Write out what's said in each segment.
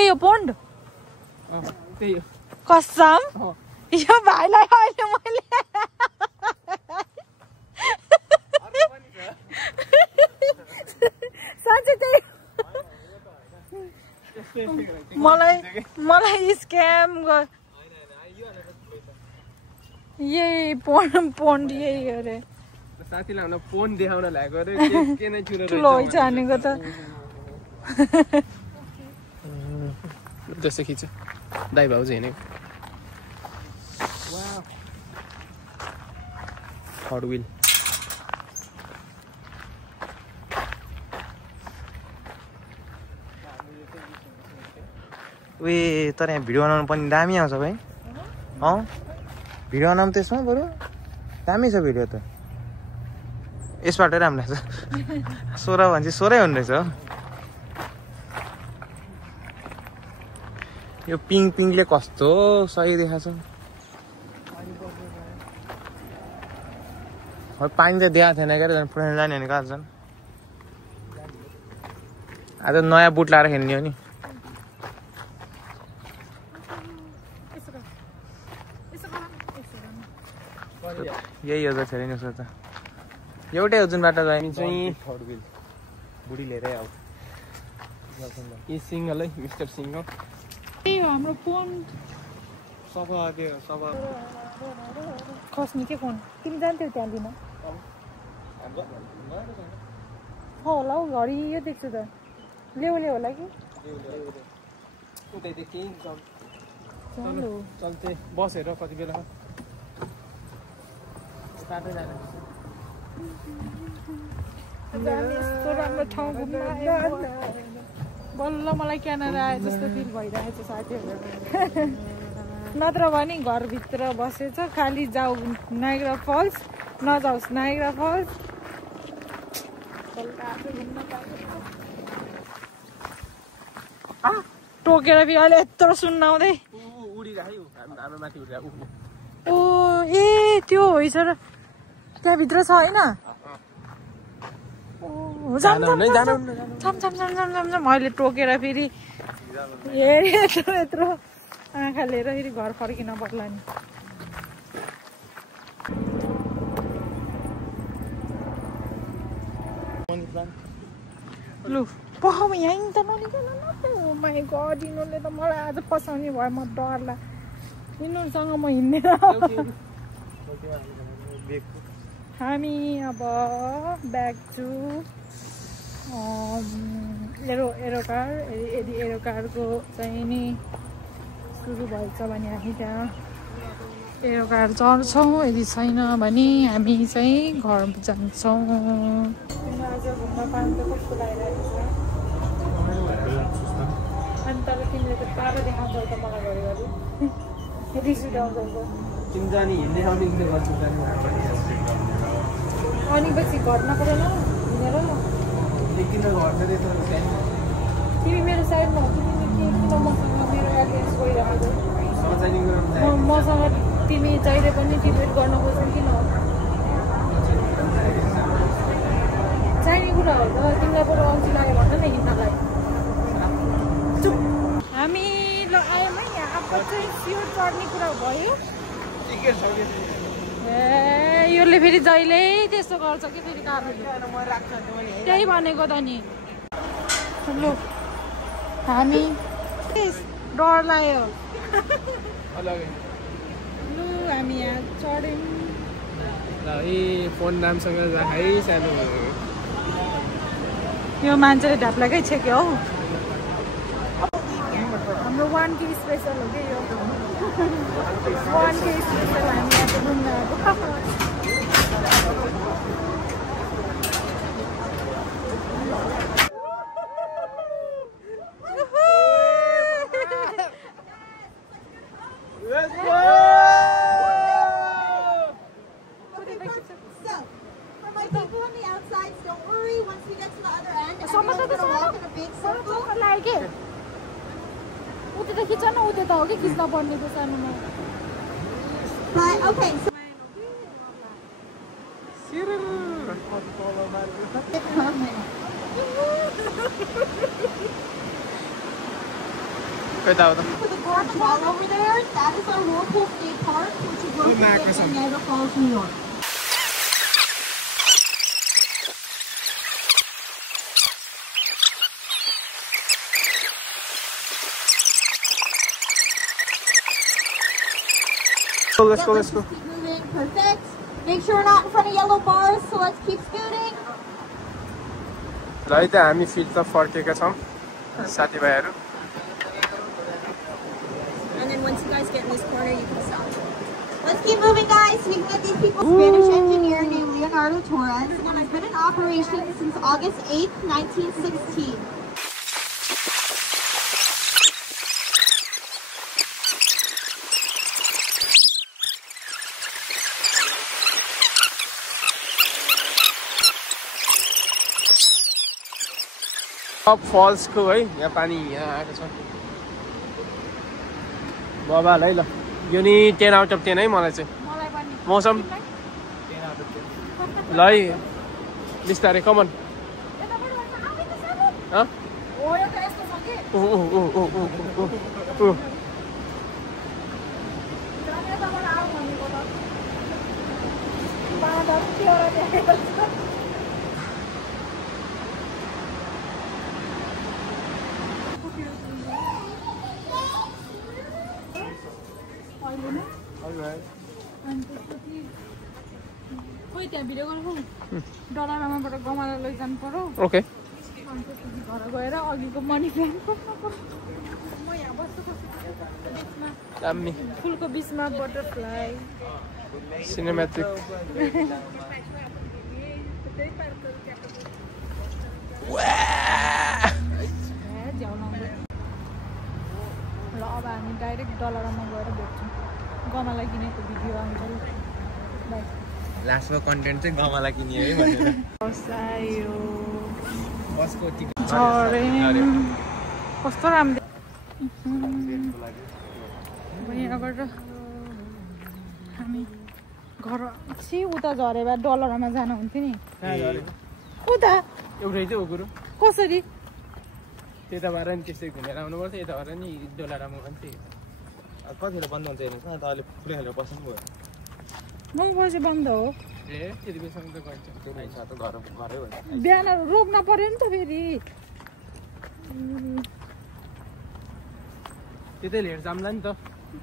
त्यही हो पोन्ड त्यही हो कसम यो भाइलाई अहिले मैले साँच्चै त्यही मलाई स्क्याम गर यही पोन्ड यही अरे साथीलाई हामीलाई फोन देखाउन ल्याएको अरे के नै ठुलो जानेको त त्यसै खिच्छ दाइ भाउजू हिँडेको हट व्हील उयो तर यहाँ भिडियो बनाउनु पनि दामी आउँछ भाइ भिडियो बनाउनु त्यसमा बरु दामी छ भिडियो त यसबाट राम्रो छ 16 भन्छ 16 हुने रहेछ यो पिङले कस्तो सही देखाएको छ पानी त देखाएको थिएन क्या पुरानो जाने भने कहाँ छन् आज नयाँ बुट लाएर खेल्ने हो नि यही हो त फेरि नि उसो त एउटै हो जुन बाटो गयो चाहिँ थर्ड व्हील बुढी लिएरै आऊ यी सिङ्गल है मिस्टर सिङ्गल त्यही हो हाम्रो फोन सफा त्यो सफा खस्ने के फोन तिमी जान्थ्यौ त्यहाँदेखि होला हौ घरि यो देख्छु त ल्याउले होला कि उतै त केही चल्छ बसेर कति बेला यस्तो राम्रो ठाउँ घुम्न बल्ल मलाई क्यानाडा आए जस्तो फिल भइरहेको छ साथीहरू नत्र भने घरभित्र बसेछ खालि जाऊ नाइग्रा फल्स नजाओस् नाइग्रा फल्स टोकेर फेरि अहिले यत्रो सुन्न आउँदै ओ ए त्यो होइन र त्यहाँभित्र छ होइन मैले टोकेर फेरि यत्रो आँखा लिएर फेरि घर फर्किन पर्ला नि लु पखाउमा यहीँ त नलिकन माई गड यिनीहरूले त मलाई आज पसाउने भयो म डरला यिनीहरूसँग म हिँड्दैन हामी अब ब्याक टु एरोकार यदि एरोकारको चाहिँ नि सुरु भएछ भने हामी त्यहाँ एरोकार चढ्छौँ यदि छैन भने हामी चाहिँ घर जान्छौँ आज घुम्न पाउनु त कस्तो लागिरहेको छ अनि तर तिमीले त टाढो देखाउँछौ त मलाई घरिघरि रिस उठाउँछौ अनि पछि घरमा परेन हिँडेर तिमी मेरो साइडमा हो तिमी किन मसँग मेरो एड्रेस गइरहेको मसँग तिमी जहिले पनि डिबेट गर्न खोज्छौ किन हो चाहिने कुरा हो त तिमीलाई बरु अल्छी लाग्यो भन न हिँड्नलाई चुप हामी ल आयौँ है यहाँ अब चाहिँ त्यो चढ्ने कुरा भयो ए यसले फेरि जहिल्यै त्यस्तो गर्छ कि फेरि त्यही भनेको त नि लु हामी डर लाग्यो लु हामी यहाँ चढ्यौँ फोन राम्रोसँग है सानो यो मान्छेले ढाप्लाकै छेक्यो हौ हाम्रो 1K स्पेसल हो कि यो 1K स्पेसल हामी आज घुम्न आएको खिच्न पर्ने त सानोमा Okay. यता हो त For the gorge wall over there, that is our Whirlpool State Park, which is located in Niagara Falls, New York. Let's go. Keep moving. Perfect. Make sure we're not in front of yellow bars, so let's keep scooting. ल है त हामी फिर्त फर्केका छौँ साथीभाइहरू And then once you guys get in this corner, you can stop. Let's keep moving, guys. So we can get these people. Spanish engineer named Leonardo Torres, and has been in operation since August 8th, 1916. फल्सको है यहाँ पानी यहाँ आएको छ बबाल है ल यो नि 10 आउट अफ 10 है मलाई चाहिँ मौसम ल है बिस्तारै कमन खोइ त्यहाँ भिडियो गर्नु डलामाबाट गमाला लैजानु पर्यो ओके अनि त्यसपछि घर गएर अघिको मनी प्लान्टको म यहाँ बस्छु दामी फुलको बिचमा बटरफ्लाई सिनेमेटिक ल अब हामी डाइरेक्ट डलरमा गएर भेट्छौँ गमाला किनेको भिडियो आउँछ बाई लास्टको कन्टेन्ट चाहिँ गमाला किनियो है भनेर बसको टिकट कस्तो राम्रो यहाँबाट हामी घर उता झरे भए डलरमा जानु हुन्थ्यो नि उता एउटै चाहिँ हो कुरो कसरी त्यताबाट नि त्यस्तै घुमेर आउनुपर्छ यताबाट नि डोलारामा पनि कतिखेर बन्द हुन्छ हेर्नुहोस् न त अहिले फुलै खालेर बस्नु भयो 9 बजे बन्द हो ए त्यति बेलासम्म त गइन्छ त्यो भइन्छ त घरै हो बिहान रोक्न पर्यो नि त फेरि त्यतै लिएर जाम्ला नि त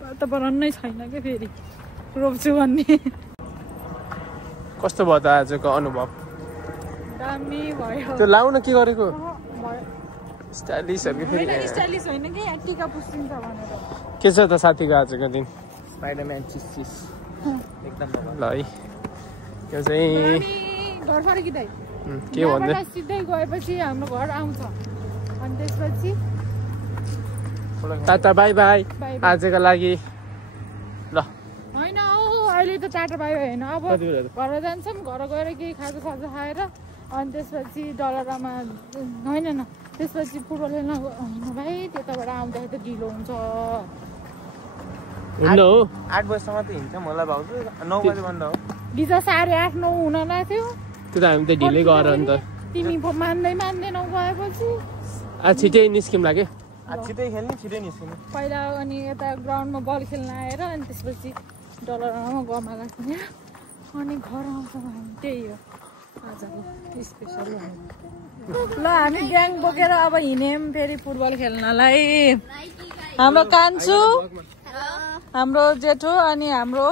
वातावरण नै छैन क्या फेरि रोप्छु भन्ने कस्तो भयो त आजको अनुभव दामी भयो त्यो लाउन के गरेको भयो स्टाइलिसहरु फेरि स्टाइलिस होइन कि यहाँ टिका पुस्टिन्छ भनेर के छ त साथीको आजको दिन स्पाइडरम्यान चिस एकदम ल है त्यो चाहिँ घर फर्किँदै के भन्दै सिधै गएपछि हाम्रो घर आउँछ अनि त्यसपछि टाटा बाई बाई आजको लागि ल होइन हौ अहिले त टाटा बाई बाई होइन अब कति बेला घर जान्छौँ घर गएर केही खाजा खाएर अनि त्यसपछि डलरामा होइन न त्यसपछि फुटबल खेल्न भाइ त्यताबाट आउँदाखेरि त ढिलो हुन्छ हुन्न हो 8 बजेसम्म त हिँड्छ मलाई भाउजू 9 बजे बन्द हो बिजा 8:30 9 हुन लाग्थ्यो त्यो त हामी त ढिलै गर नि त तिमी मान्दैनौ गएपछि आज छिटै निस्किम लाग्यो छिटै खेल्ने छिटै निस्किने पहिला अनि यता ग्राउन्डमा बल खेल्न आएर अनि त्यसपछि डलरामा गमाला किन्यो अनि घर आउँछ भने त्यही हो आजको स्पेसल ल हामी ग्याङ बोकेर अब हिँड्यौँ फेरि फुटबल खेल्नलाई हाम्रो कान्छु हाम्रो जेठो अनि हाम्रो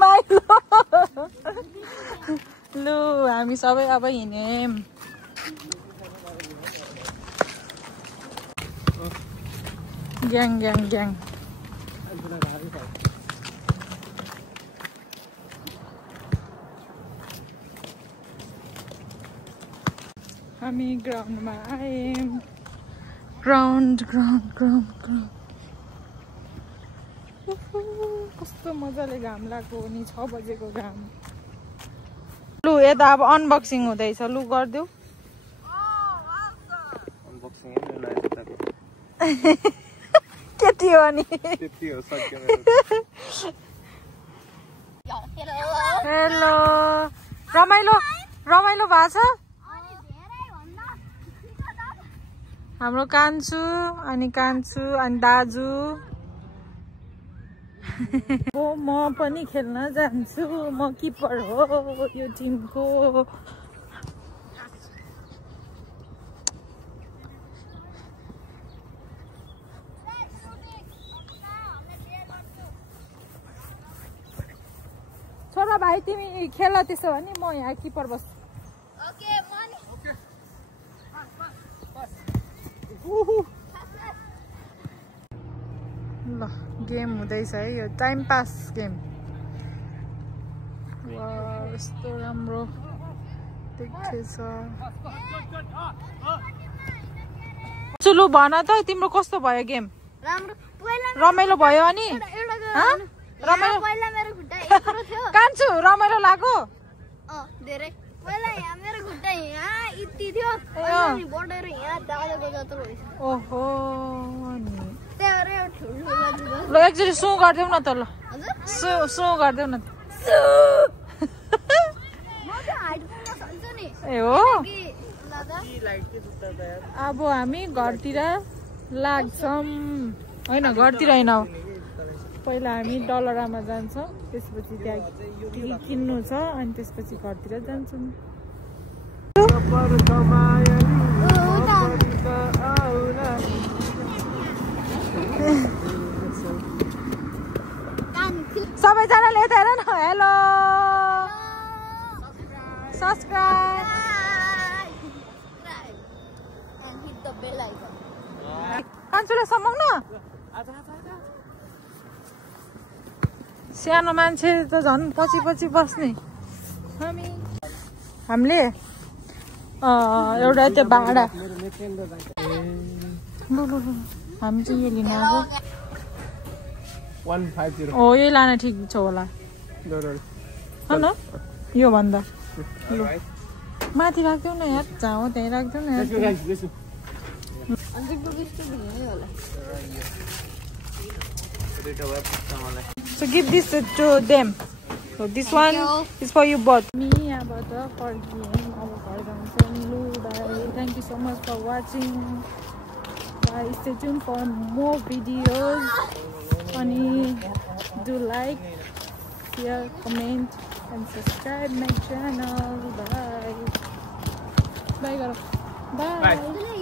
माइलो लु हामी सबै अब हिँड्यौँ ग्याङ ग्याङ ग्याङ हामी ग्राउन्डमा आयौँ ग्राउन्ड कस्तो मजाले घाम लाग्यो नि 6 बजेको घाम लु यता अब अनबक्सिङ हुँदैछ लु गरिदेऊ केटी हो नि हेलो रमाइलो भएको छ हाम्रो कान्छु अनि दाजु म पनि खेल्न जान्छु म किपर हो यो टिमको छोरा भाइ तिमी खेल त्यसो भने म यहाँ किपर बस्छु ल गेम हुँदैछ है यो टाइम पास गेम यस्तो राम्रो देख्दैछ चुलु भन त तिम्रो कस्तो भयो गेम रमाइलो भयो अनि कान्छु रमाइलो लाग्यो ओहो ल एकचोटि सु गरिदेऊ न त ल सु गरिदेऊ न ए हो अब हामी घरतिर लाग्छौँ होइन घरतिर होइन पहिला हामी डलरामा जान्छौँ त्यसपछि त्यहाँ के किन्नु छ अनि त्यसपछि घरतिर जान्छौँ सबैजनाले यता हेर न हेलो सब्सक्राइब कान्छुले समाउन सानो मान्छे त झन् पछि पछि बस्ने हामीले एउटा त्यो भाडा हामी चाहिँ यो लिन आएको 150 हो यही लान ठिक छ होला होइन यो भन्दा माथि राख्देऊ न यार जहाँ हो त्यहीँ राख्देऊ न So give this to them. So this one is for you both. Me about the game. Thank you so much for watching. Guys, stay tuned for more videos. Honey, do like, share, comment, and subscribe my channel. Bye. Bye, girl. Bye.